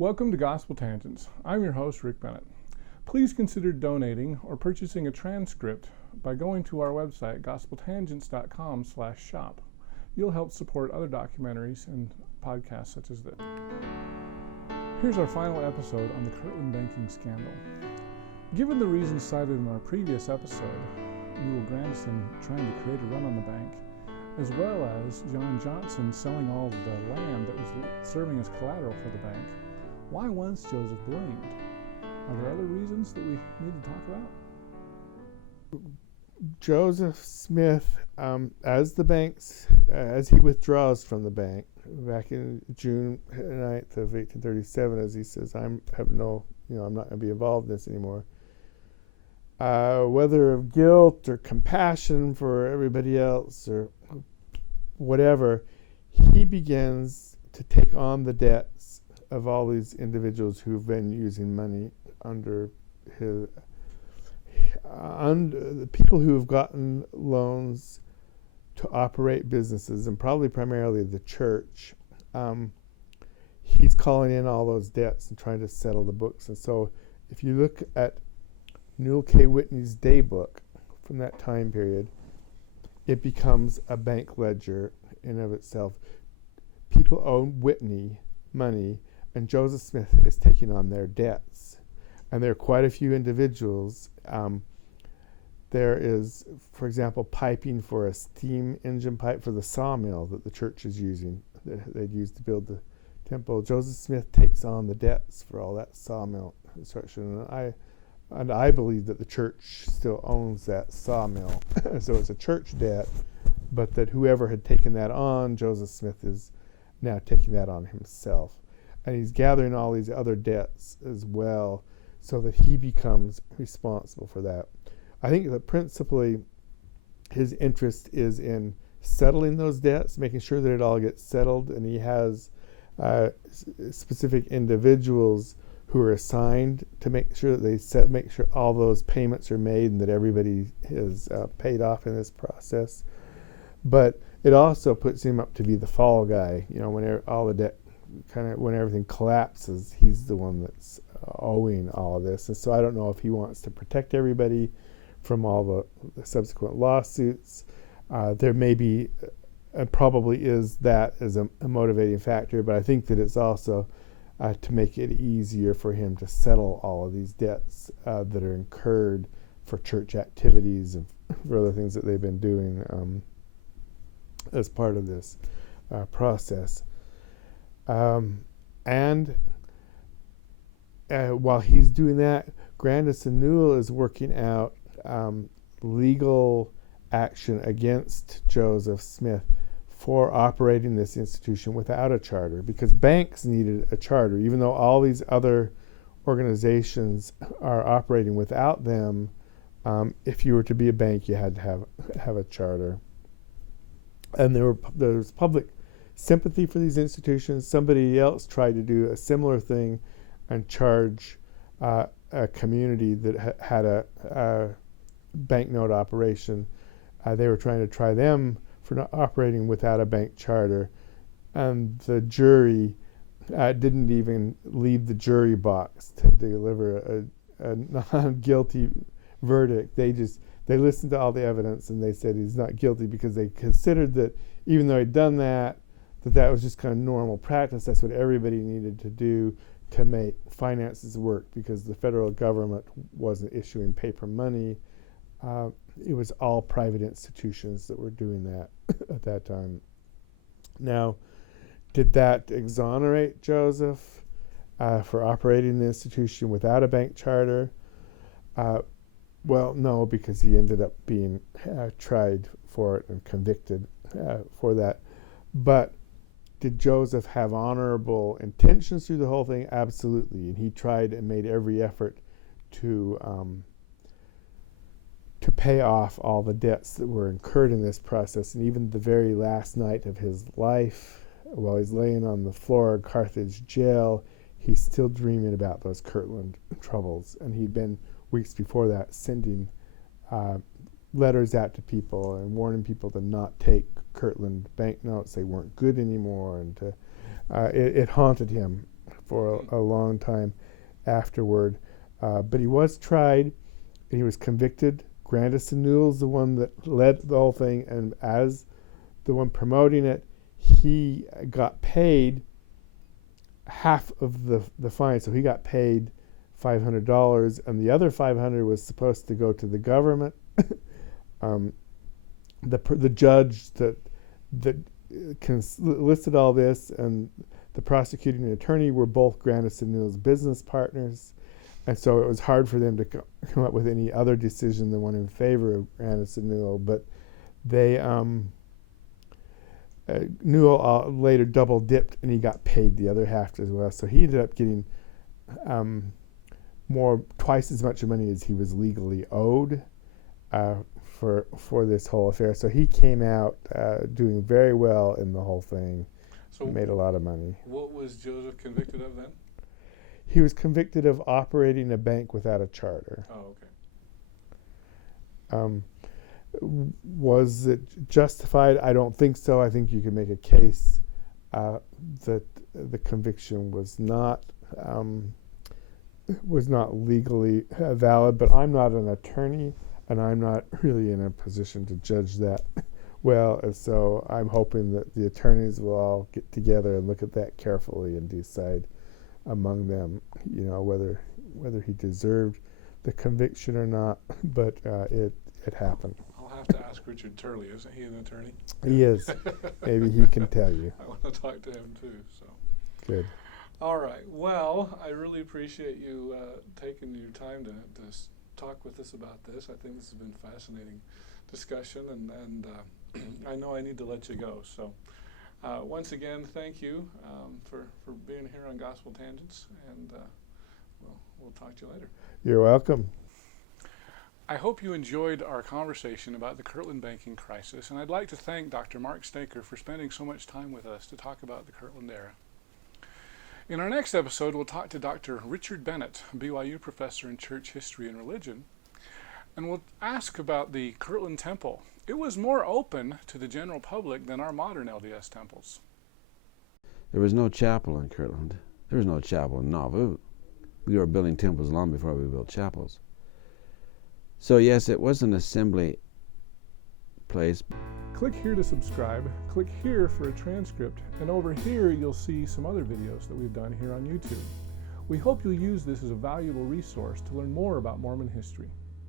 Welcome to Gospel Tangents. I'm your host, Rick Bennett. Please consider donating or purchasing a transcript by going to our website, gospeltangents.com/shop. You'll help support other documentaries and podcasts such as this. Here's our final episode on the Kirtland Banking Scandal. Given the reasons cited in our previous episode, Newell Grandison trying to create a run on the bank, as well as John Johnson selling all of the land that was serving as collateral for the bank, why was Joseph blamed? Are there other reasons that we need to talk about? Joseph Smith, as he withdraws from the bank back in June 9th of 1837, as he says, I'm not going to be involved in this anymore. Whether of guilt or compassion for everybody else or whatever, he begins to take on the debts of all these individuals who've been using money under the people who have gotten loans to operate businesses, and probably primarily the church. He's calling in all those debts and trying to settle the books. And so if you look at Newell K. Whitney's day book from that time period, it becomes a bank ledger in of itself. People owe Whitney money, and Joseph Smith is taking on their debts. And there are quite a few individuals. There is, for example, piping for a steam engine pipe for the sawmill that the church is using, that they'd used to build the temple. Joseph Smith takes on the debts for all that sawmill construction. And I believe that the church still owns that sawmill. So it's a church debt, but that whoever had taken that on, Joseph Smith is now taking that on himself. And he's gathering all these other debts as well, so that he becomes responsible for that. I think that principally his interest is in settling those debts, making sure that it all gets settled, and he has specific individuals who are assigned to make sure that make sure all those payments are made and that everybody is paid off in this process. But it also puts him up to be the fall guy. When all the debt when everything collapses, he's the one that's owing all of this. And so I don't know if he wants to protect everybody from all the subsequent lawsuits. There may be, probably is that as a motivating factor, but I think that it's also to make it easier for him to settle all of these debts that are incurred for church activities and for other things that they've been doing as part of this process. And while he's doing that, Grandison Newell is working out legal action against Joseph Smith for operating this institution without a charter, because banks needed a charter. Even though all these other organizations are operating without them, if you were to be a bank, you had to have a charter. And there was public sympathy for these institutions. Somebody else tried to do a similar thing and charge a community that had a banknote operation. They were trying to try them for not operating without a bank charter, and the jury didn't even leave the jury box to deliver a non-guilty verdict. They listened to all the evidence and they said he's not guilty, because they considered that even though he'd done that was just kind of normal practice. That's what everybody needed to do to make finances work, because the federal government wasn't issuing paper money. It was all private institutions that were doing that at that time. Now, did that exonerate Joseph for operating the institution without a bank charter? Well, no, because he ended up being tried for it and convicted for that. But did Joseph have honorable intentions through the whole thing? Absolutely. And he tried and made every effort to pay off all the debts that were incurred in this process. And even the very last night of his life, while he's laying on the floor of Carthage jail, he's still dreaming about those Kirtland troubles. And he'd been, weeks before that, sending letters out to people and warning people to not take Kirtland banknotes. They weren't good anymore, and it haunted him for a long time afterward. But he was tried, and he was convicted. Grandison Newell's the one that led the whole thing, and as the one promoting it, he got paid half of the fine. So he got paid $500, and the other $500 was supposed to go to the government. The judge that listed all this and the prosecuting attorney were both Grandison Newell's business partners, and so it was hard for them to come up with any other decision than one in favor of Grandison Newell. But they Newell later double dipped, and he got paid the other half as well. So he ended up getting twice as much money as he was legally owed for this whole affair. So he came out doing very well in the whole thing. So he made a lot of money. What was Joseph convicted of then? He was convicted of operating a bank without a charter. Oh, okay. Was it justified? I don't think so. I think you can make a case that the conviction was not legally valid, but I'm not an attorney, and I'm not really in a position to judge that well, and so I'm hoping that the attorneys will all get together and look at that carefully and decide among them, whether he deserved the conviction or not. But it happened. I'll have to ask Richard Turley. Isn't he an attorney? He is. Maybe he can tell you. I want to talk to him too. So. Good. All right. Well, I really appreciate you taking your time to talk with us about this. I think this has been a fascinating discussion, and I know I need to let you go. So once again, thank you for being here on Gospel Tangents, and we'll talk to you later. You're welcome. I hope you enjoyed our conversation about the Kirtland banking crisis, and I'd like to thank Dr. Mark Staker for spending so much time with us to talk about the Kirtland era. In our next episode, we'll talk to Dr. Richard Bennett, BYU professor in church history and religion, and we'll ask about the Kirtland Temple. It was more open to the general public than our modern LDS temples. There was no chapel in Kirtland. There was no chapel in Nauvoo. We were building temples long before we built chapels. So yes, it was an assembly place. Click here to subscribe, click here for a transcript, and over here you'll see some other videos that we've done here on YouTube. We hope you'll use this as a valuable resource to learn more about Mormon history.